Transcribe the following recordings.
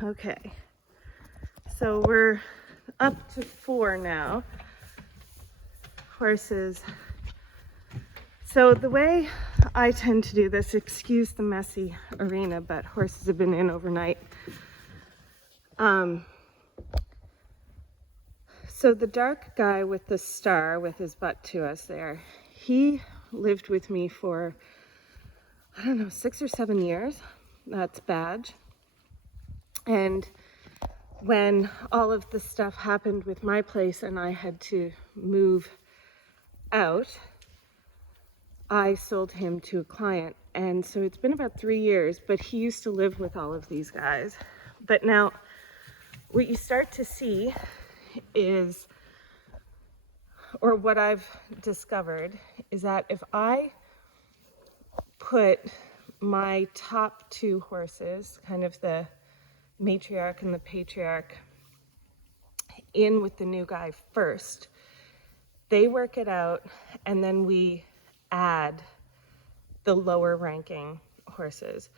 Okay, so we're up to 4 now. Horses. So the way I tend to do this, excuse the messy arena, but horses have been in overnight. So the dark guy with the star with his butt to us there, he lived with me for, I don't know, 6 or 7 years. That's Badge. And when all of the stuff happened with my place and I had to move out, I sold him to a client. And so it's been about 3 years, but he used to live with all of these guys. But now what you start to see is, or what I've discovered is that if I put my top 2 horses, kind of the matriarch and the patriarch, in with the new guy first, they work it out, and then we add the lower ranking horses.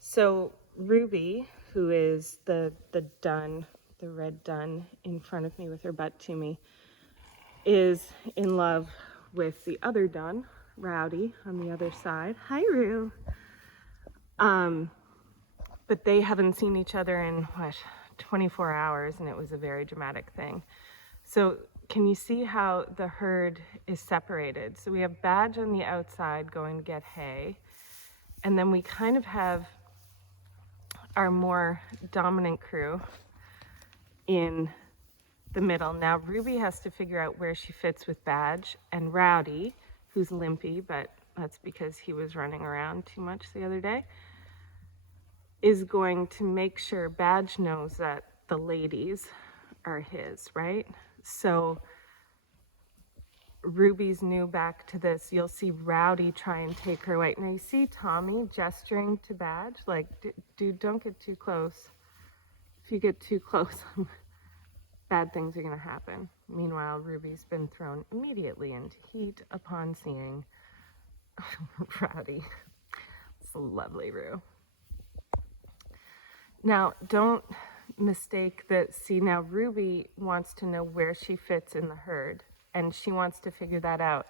So Ruby, who is the dun, the red dun in front of me with her butt to me, is in love with the other dun, Rowdy, on the other side. Hi, Rue. But they haven't seen each other in, 24 hours, and it was a very dramatic thing. So can you see how the herd is separated? So we have Badge on the outside going to get hay, and then we kind of have our more dominant crew in the middle. Now Ruby has to figure out where she fits with Badge, and Rowdy, who's limpy, but that's because he was running around too much the other day, is going to make sure Badge knows that the ladies are his, right? So Ruby's new back to this. You'll see Rowdy try and take her away. Now you see Tommy gesturing to Badge, like, dude, don't get too close. If you get too close, bad things are gonna happen. Meanwhile, Ruby's been thrown immediately into heat upon seeing Rowdy. It's a lovely Rue. Now, don't mistake that. See, now Ruby wants to know where she fits in the herd, and she wants to figure that out.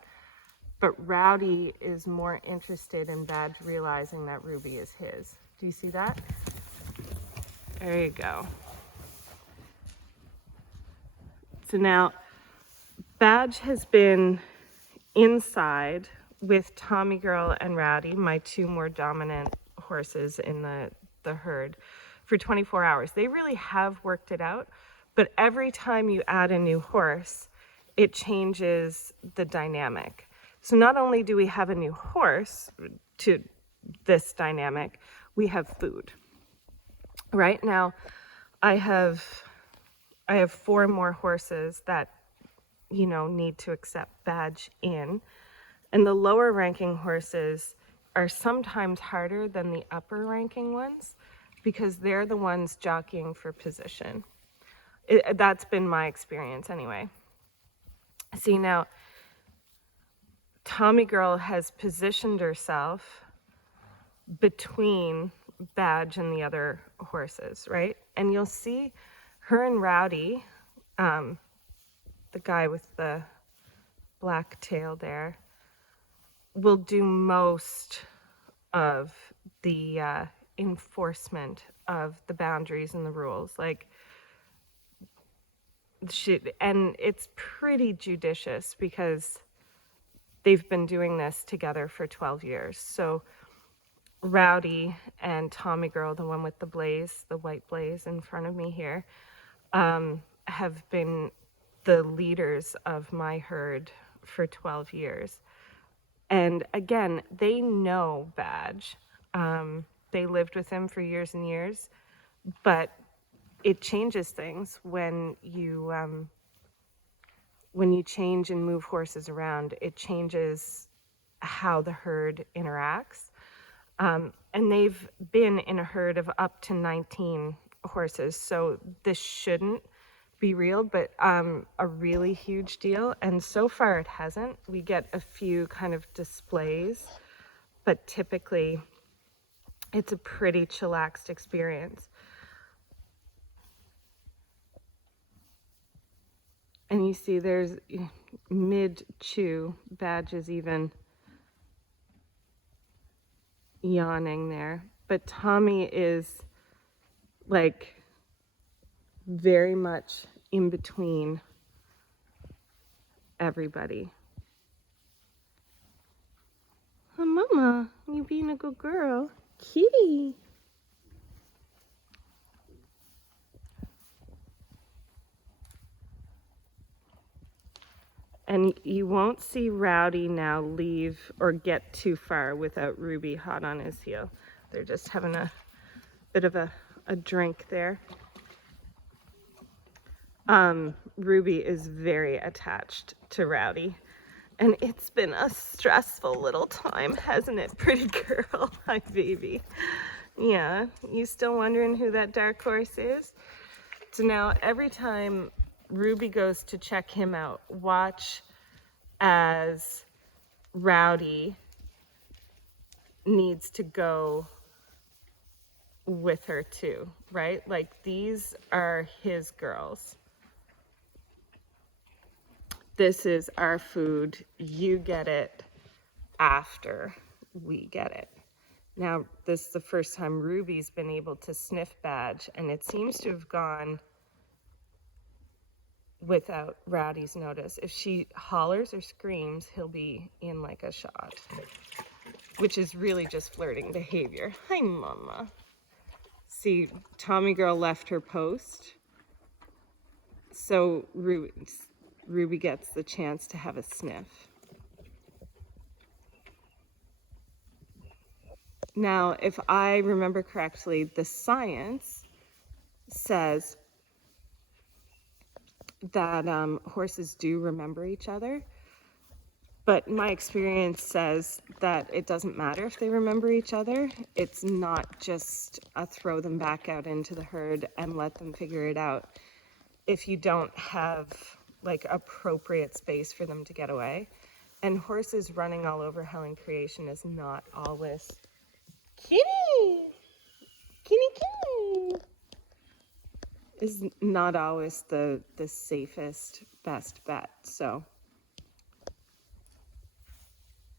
But Rowdy is more interested in Badge realizing that Ruby is his. Do you see that? There you go. So now Badge has been inside with Tommy Girl and Rowdy, my 2 more dominant horses in the herd, for 24 hours. They really have worked it out, but every time you add a new horse, it changes the dynamic. So not only do we have a new horse to this dynamic, we have food. Right now, I have 4 more horses that, need to accept Badge in. And the lower ranking horses are sometimes harder than the upper ranking ones because they're the ones jockeying for position. That's been my experience anyway. See, now, Tommy Girl has positioned herself between Badge and the other horses, right? And you'll see her and Rowdy, the guy with the black tail there, will do most of the enforcement of the boundaries and the rules. And it's pretty judicious because they've been doing this together for 12 years. So Rowdy and Tommy Girl, the one with the blaze, the white blaze in front of me here, have been the leaders of my herd for 12 years. And again, they know Badge. They lived with him for years and years, but it changes things when you change and move horses around. It changes how the herd interacts. And they've been in a herd of up to 19 horses, so this shouldn't be real, but a really huge deal. And so far it hasn't. We get a few kind of displays, but typically it's a pretty chillaxed experience. And you see there's mid-chew, Badge is even yawning there. But Tommy is like very much in between everybody. Oh, Mama, you being a good girl. Kitty. And you won't see Rowdy now leave or get too far without Ruby hot on his heel. They're just having a bit of a drink there. Ruby is very attached to Rowdy. And it's been a stressful little time, hasn't it, pretty girl? Hi, baby. Yeah, you still wondering who that dark horse is? So now every time Ruby goes to check him out, watch as Rowdy needs to go with her too, right? Like, these are his girls. This is our food. You get it after we get it. Now, this is the first time Ruby's been able to sniff Badge, and it seems to have gone without Rowdy's notice. If she hollers or screams, he'll be in like a shot, which is really just flirting behavior. Hi, Mama. See, Tommy girl left her post, so Ruby gets the chance to have a sniff. Now, if I remember correctly, the science says that horses do remember each other, but my experience says that it doesn't matter if they remember each other. It's not just a throw them back out into the herd and let them figure it out if you don't have like appropriate space for them to get away. And horses running all over Helen Creation is not always kitty, is not always the safest, best bet. So